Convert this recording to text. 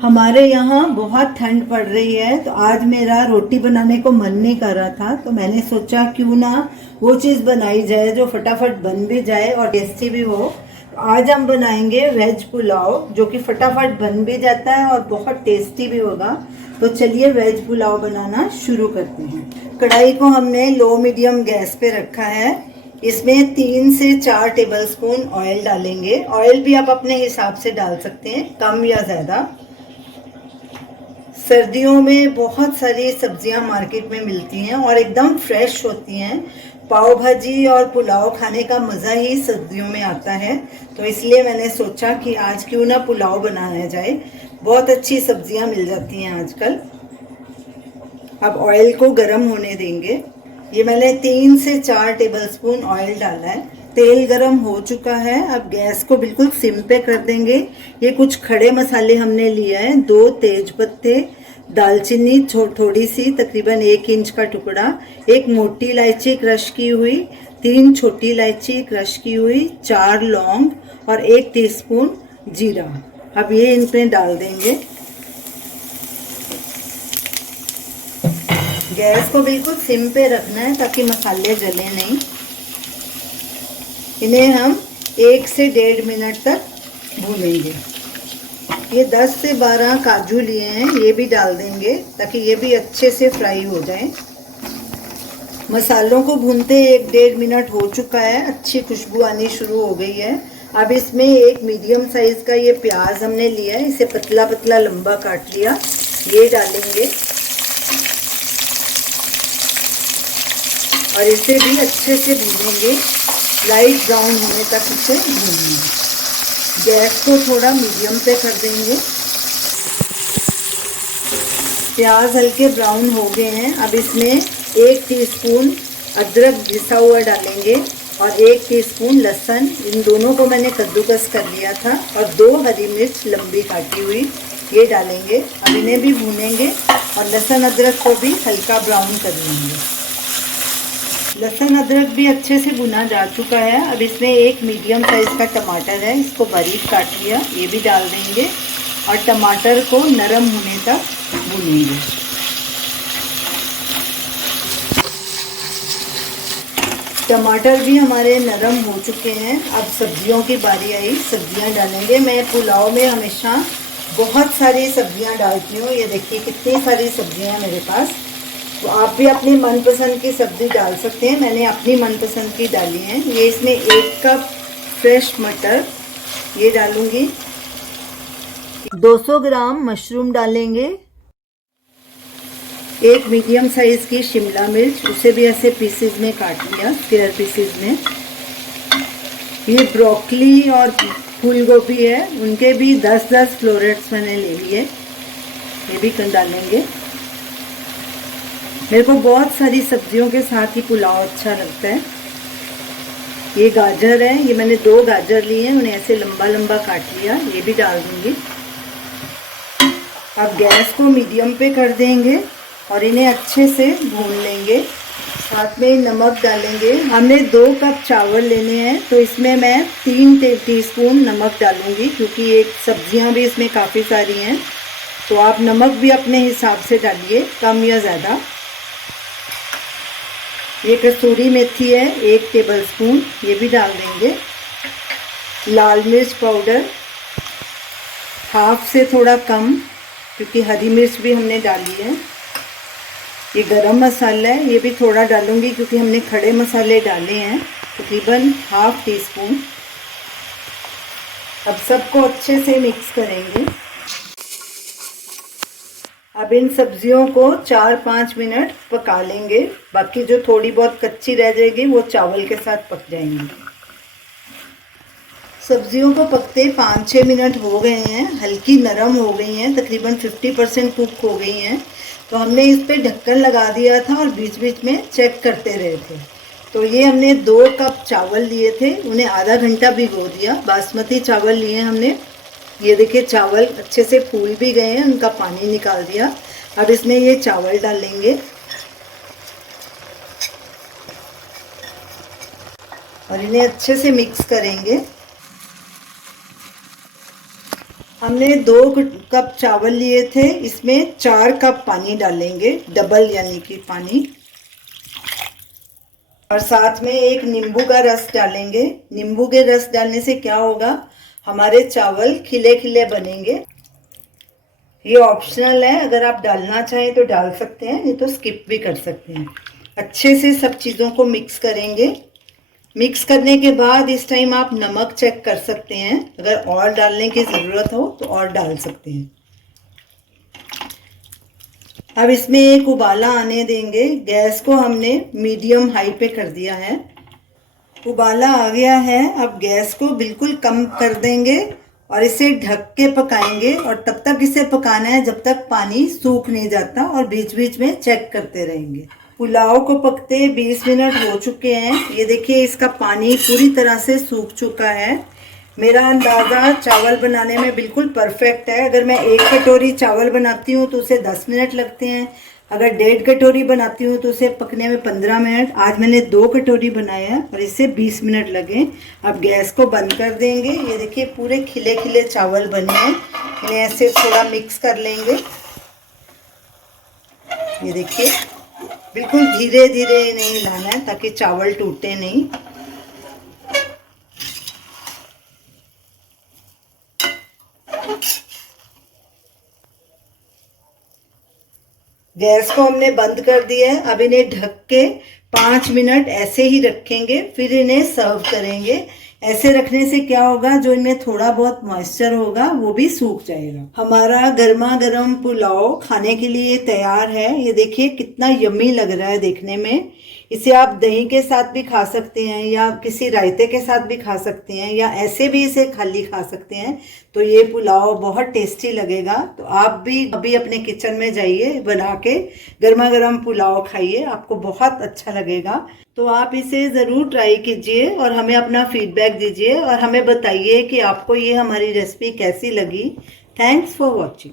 हमारे यहाँ बहुत ठंड पड़ रही है, तो आज मेरा रोटी बनाने को मन नहीं कर रहा था, तो मैंने सोचा क्यों ना वो चीज़ बनाई जाए जो फटाफट बन भी जाए और टेस्टी भी हो। तो आज हम बनाएंगे वेज पुलाव, जो कि फटाफट बन भी जाता है और बहुत टेस्टी भी होगा। तो चलिए वेज पुलाव बनाना शुरू करते हैं। कढ़ाई को हमने लो मीडियम गैस पे रखा है। इसमें 3 से 4 टेबलस्पून ऑयल डालेंगे। ऑयल भी आप अपने हिसाब से डाल सकते हैं, कम या ज़्यादा। सर्दियों में बहुत सारी सब्जियां मार्केट में मिलती हैं और एकदम फ्रेश होती हैं। पाव भाजी और पुलाव खाने का मज़ा ही सर्दियों में आता है, तो इसलिए मैंने सोचा कि आज क्यों ना पुलाव बनाया जाए। बहुत अच्छी सब्जियां मिल जाती हैं आजकल। अब ऑयल को गर्म होने देंगे। ये मैंने 3 से 4 टेबलस्पून ऑयल डाला है। तेल गरम हो चुका है। अब गैस को बिल्कुल सिम पे कर देंगे। ये कुछ खड़े मसाले हमने लिए हैं, 2 तेज पत्ते, दालचीनी थोड़ी सी, तकरीबन 1 इंच का टुकड़ा, 1 मोटी इलायची क्रश की हुई, 3 छोटी इलायची क्रश की हुई, 4 लौंग और 1 टीस्पून जीरा। अब ये इनमें डाल देंगे। गैस को बिल्कुल सिम पे रखना है ताकि मसाले जले नहीं। इन्हें हम 1 से 1.5 मिनट तक भूनेंगे। ये 10 से 12 काजू लिए हैं, ये भी डाल देंगे ताकि ये भी अच्छे से फ्राई हो जाए। मसालों को भूनते 1-1.5 मिनट हो चुका है, अच्छी खुशबू आनी शुरू हो गई है। अब इसमें एक मीडियम साइज का ये प्याज हमने लिया है, इसे पतला पतला लंबा काट लिया, ये डालेंगे और इसे भी अच्छे से भूनेंगे, लाइट ब्राउन होने तक इसे भूनेंगे। गैस को थोड़ा मीडियम पे कर देंगे। प्याज हल्के ब्राउन हो गए हैं। अब इसमें 1 टीस्पून अदरक घिसा हुआ डालेंगे और 1 टीस्पून लहसुन, इन दोनों को मैंने कद्दूकस कर लिया था, और 2 हरी मिर्च लंबी काटी हुई, ये डालेंगे। अब इन्हें भी भूनेंगे और लहसुन अदरक को भी हल्का ब्राउन कर लेंगे। लहसुन अदरक भी अच्छे से भुना जा चुका है। अब इसमें एक मीडियम साइज का टमाटर है, इसको बारीक काट लिया, ये भी डाल देंगे और टमाटर को नरम होने तक भूनेंगे। टमाटर भी हमारे नरम हो चुके हैं। अब सब्जियों की बारी आई, सब्जियां डालेंगे। मैं पुलाव में हमेशा बहुत सारी सब्जियां डालती हूँ। ये देखिए कितनी सारी सब्जियां हैं मेरे पास। तो आप भी अपनी मनपसंद की सब्ज़ी डाल सकते हैं। मैंने अपनी मनपसंद की डाली है। ये इसमें 1 कप फ्रेश मटर ये डालूंगी, 200 ग्राम मशरूम डालेंगे, 1 मीडियम साइज की शिमला मिर्च, उसे भी ऐसे पीसेज में काट लिया, स्क्वायर पीसेज में। ये ब्रोकली और फूल गोभी है, उनके भी 10-10 फ्लोरेट्स मैंने ले लिए, ये भी डालेंगे। मेरे को बहुत सारी सब्जियों के साथ ही पुलाव अच्छा लगता है। ये गाजर है, ये मैंने 2 गाजर लिए हैं, उन्हें ऐसे लंबा लंबा काट लिया, ये भी डाल दूंगी। अब गैस को मीडियम पे कर देंगे और इन्हें अच्छे से भून लेंगे। साथ में नमक डालेंगे। हमने 2 कप चावल लेने हैं, तो इसमें मैं 3 टीस्पून नमक डालूंगी, क्योंकि एक सब्जियां भी इसमें काफ़ी सारी हैं, तो आप नमक भी अपने हिसाब से डालिए, कम या ज़्यादा। ये कसूरी मेथी है 1 टेबलस्पून, ये भी डाल देंगे। लाल मिर्च पाउडर हाफ से थोड़ा कम, क्योंकि हरी मिर्च भी हमने डाली है। ये गरम मसाला है, ये भी थोड़ा डालूंगी क्योंकि हमने खड़े मसाले डाले हैं, तकरीबन ½ टीस्पून। अब सबको अच्छे से मिक्स करेंगे। अब इन सब्जियों को 4-5 मिनट पका लेंगे, बाकी जो थोड़ी बहुत कच्ची रह जाएगी वो चावल के साथ पक जाएंगी। सब्जियों को पकते 5-6 मिनट हो गए हैं, हल्की नरम हो गई हैं, तकरीबन 50% कुक हो गई हैं। तो हमने इस पे ढक्कन लगा दिया था और बीच बीच में चेक करते रहे थे। तो ये हमने 2 कप चावल लिए थे, उन्हें आधा घंटा भिगो दिया। बासमती चावल लिए हमने। ये देखिए चावल अच्छे से फूल भी गए हैं, उनका पानी निकाल दिया। अब इसमें ये चावल डालेंगे और इन्हें अच्छे से मिक्स करेंगे। हमने 2 कप चावल लिए थे, इसमें 4 कप पानी डालेंगे, डबल यानी कि पानी। और साथ में एक नींबू का रस डालेंगे। नींबू के रस डालने से क्या होगा, हमारे चावल खिले खिले बनेंगे। ये ऑप्शनल है, अगर आप डालना चाहें तो डाल सकते हैं, नहीं तो स्किप भी कर सकते हैं। अच्छे से सब चीज़ों को मिक्स करेंगे। मिक्स करने के बाद इस टाइम आप नमक चेक कर सकते हैं, अगर और डालने की ज़रूरत हो तो और डाल सकते हैं। अब इसमें एक उबाला आने देंगे। गैस को हमने मीडियम हाई पे कर दिया है। उबाला आ गया है, अब गैस को बिल्कुल कम कर देंगे और इसे ढक के पकाएंगे। और तब तक इसे पकाना है जब तक पानी सूख नहीं जाता, और बीच बीच में चेक करते रहेंगे। पुलाव को पकते 20 मिनट हो चुके हैं। ये देखिए, इसका पानी पूरी तरह से सूख चुका है। मेरा अंदाज़ा चावल बनाने में बिल्कुल परफेक्ट है। अगर मैं 1 कटोरी चावल बनाती हूँ तो उसे 10 मिनट लगते हैं, अगर 1.5 कटोरी बनाती हूँ तो उसे पकने में 15 मिनट। आज मैंने 2 कटोरी बनाया है और इसे 20 मिनट लगे। अब गैस को बंद कर देंगे। ये देखिए, पूरे खिले खिले चावल बने हैं। इन्हें ऐसे थोड़ा मिक्स कर लेंगे। ये देखिए, बिल्कुल धीरे धीरे इन्हें हिलाना है ताकि चावल टूटे नहीं। गैस को हमने बंद कर दिया है। अब इन्हें ढक के 5 मिनट ऐसे ही रखेंगे, फिर इन्हें सर्व करेंगे। ऐसे रखने से क्या होगा, जो इनमें थोड़ा बहुत मॉइस्चर होगा वो भी सूख जाएगा। हमारा गर्मा गर्म पुलाव खाने के लिए तैयार है। ये देखिए कितना यम्मी लग रहा है देखने में। इसे आप दही के साथ भी खा सकते हैं, या किसी रायते के साथ भी खा सकते हैं, या ऐसे भी इसे खाली खा सकते हैं। तो ये पुलाव बहुत टेस्टी लगेगा। तो आप भी अभी अपने किचन में जाइए, बना के गर्मा गर्म पुलाव खाइए, आपको बहुत अच्छा लगेगा। तो आप इसे ज़रूर ट्राई कीजिए और हमें अपना फीडबैक दीजिए, और हमें बताइए कि आपको ये हमारी रेसिपी कैसी लगी। Thanks for watching.